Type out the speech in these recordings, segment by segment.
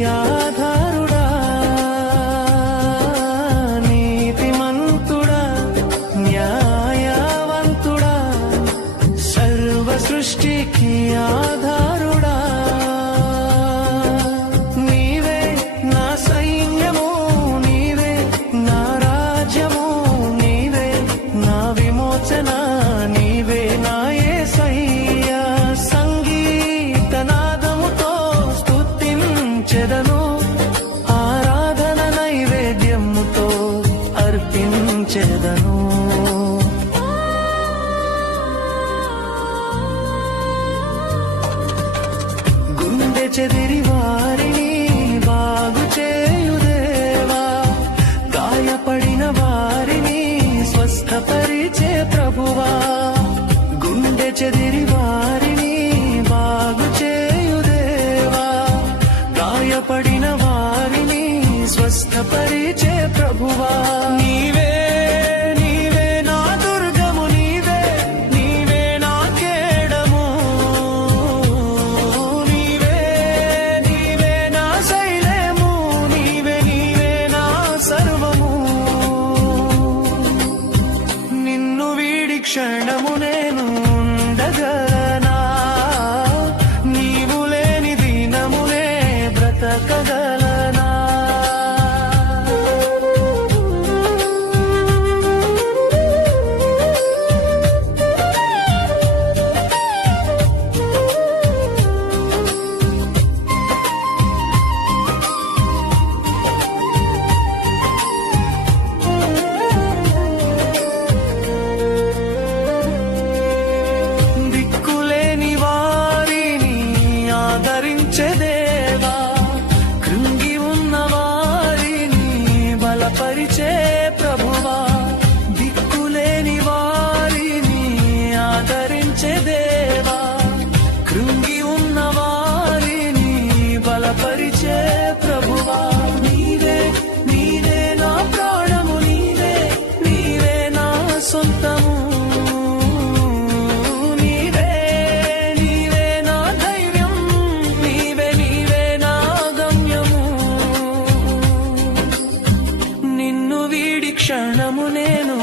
दुनिया చెదిరి వారిని బాగు చేయుదేవా గాయపడిన వారిని స్వస్థపరిచే ప్రభువా. గుండె చెదిరి క్షణము నేను క్షణము నేను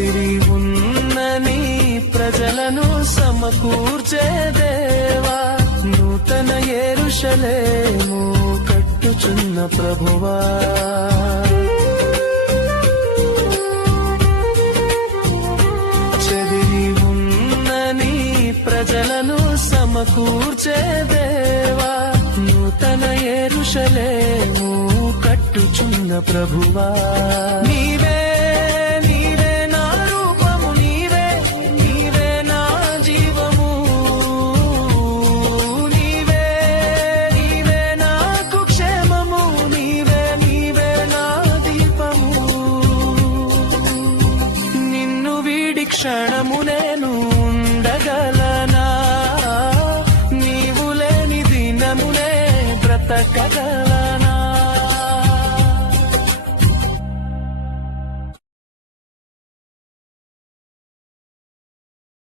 అదిరి ఉన్నని ప్రజలను సమకూర్చే దేవా నూతన ఏరుషలేము కట్టుచున్న ప్రభువా. చెదిరి ఉన్నని ప్రజలను సమకూర్చే దేవా నూతన ఏరుషలేము కట్టుచున్న ప్రభువా. క్షణము నేను ఉండగలనా? నీవు లేని దినమునే బ్రతకగల